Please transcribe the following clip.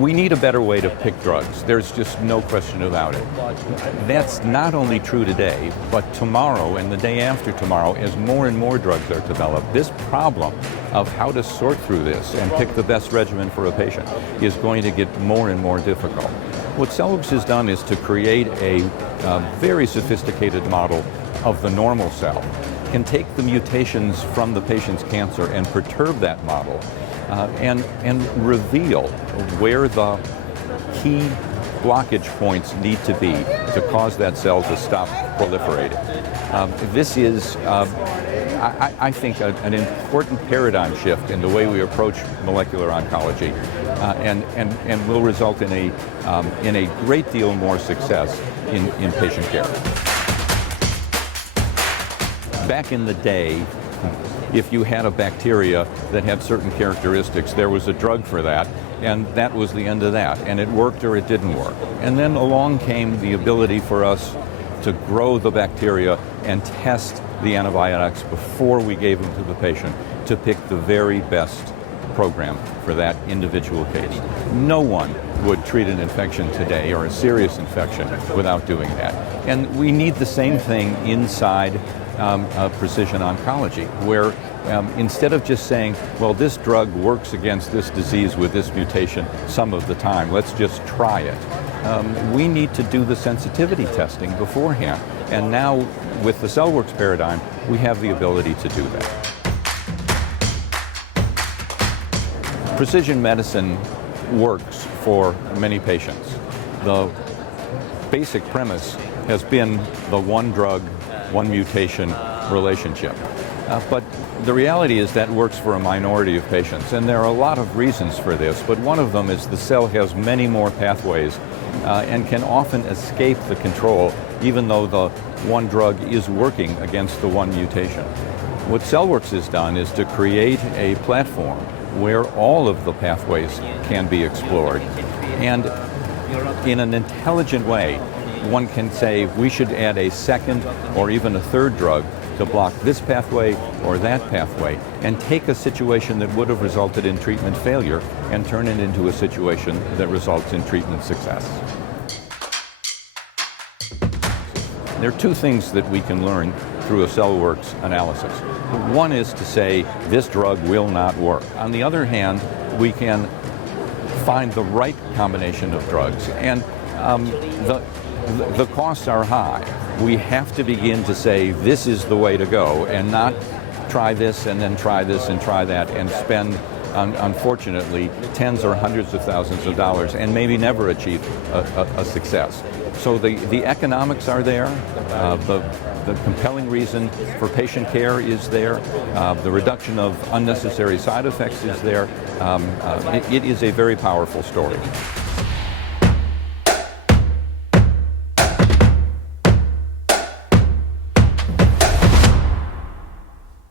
We need a better way to pick drugs. There's just no question about it. That's not only true today, but tomorrow and the day after tomorrow, as more and more drugs are developed, this problem of how to sort through this and pick the best regimen for a patient is going to get more and more difficult. What Cellworks has done is to create a very sophisticated model of the normal cell, can take the mutations from the patient's cancer and perturb that model and reveal where the key blockage points need to be to cause that cell to stop proliferating. This is, I think, an important paradigm shift in the way we approach molecular oncology, and will result in a great deal more success in patient care. Back in the day, if you had a bacteria that had certain characteristics, there was a drug for that, and that was the end of that. And it worked or it didn't work. And then along came the ability for us to grow the bacteria and test the antibiotics before we gave them to the patient to pick the very best program for that individual case. No one would treat an infection today, or a serious infection, without doing that. And we need the same thing inside precision oncology, where instead of just saying, well, this drug works against this disease with this mutation some of the time, let's just try it. We need to do the sensitivity testing beforehand. And now, with the Cellworks paradigm, we have the ability to do that. Precision medicine works for many patients. The basic premise has been the one drug, one mutation relationship. But the reality is that works for a minority of patients, and there are a lot of reasons for this, but one of them is the cell has many more pathways and can often escape the control, even though the one drug is working against the one mutation. What Cellworks has done is to create a platform where all of the pathways can be explored, and in an intelligent way, one can say we should add a second or even a third drug to block this pathway or that pathway, and take a situation that would have resulted in treatment failure and turn it into a situation that results in treatment success. There are two things that we can learn through a Cellworks analysis. One is to say this drug will not work. On the other hand, we can find the right combination of drugs, and the costs are high. We have to begin to say this is the way to go, and not try this and then try this and try that and spend, unfortunately, tens or hundreds of thousands of dollars and maybe never achieve a success. So the economics are there, the compelling reason for patient care is there, the reduction of unnecessary side effects is there. It is a very powerful story.